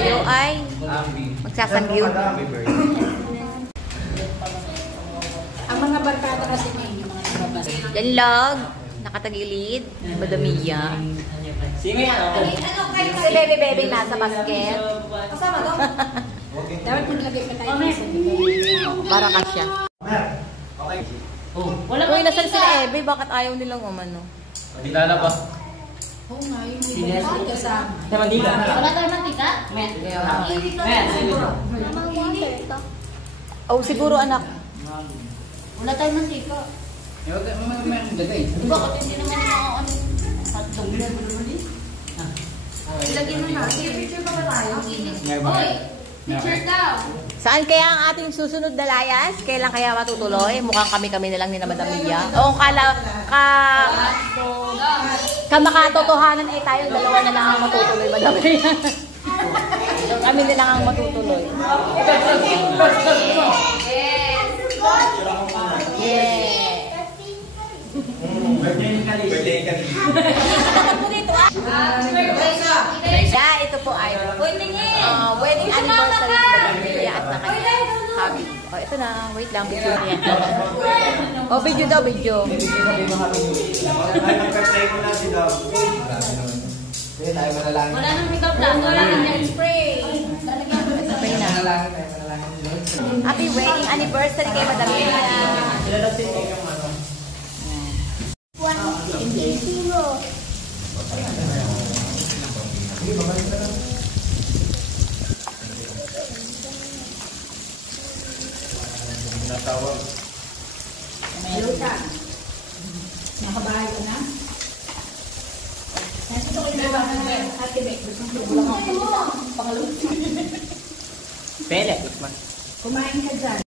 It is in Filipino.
tayo ay magsasamgyup. Ang mga barkada kasi niya yung mga nababas. Yan log, nakatagilid, madamiya. Sino yan? Si Baby nasa basket. Kasama to? Dapat maglagay pa tayo sa dito. Para kasya. Uy, nasan sila Ebe? Bakit ayaw nilang umano? Hindi lalabas. Oo nga, yung hindi kasama. Sa Manila. Wala tayong mantika? Oh, siguro anak. Wala tayong mantika. Bakit hindi naman ano? Hotdog na naman eh. Ilagyan mo na. Picture pa ba tayo? Hoy! Picture daw! Saan kaya ang ating susunod na layas? Kailan kaya matutuloy? Mukhang kami na lang ni na Madam Mia. O kamakatotohanan ay tayong dalawa na lang ang matutuloy, Madam Mia. Kami na lang ang matutuloy. Yes! Yeah, ito po ay wedding anniversary ni Madam Mia at naka-happy. Oh, ito na. Wait lang, video niya. Oh, video daw, video. Wala nang makeup lang. Wala nang spray. Happy wedding anniversary kay Madam Mia. Hello ka. Nakabahay ka na? Nasa ito kayo na Ate Beck. Gusto mo lang ako. Pangalawin. Pele. Kumain ka dyan.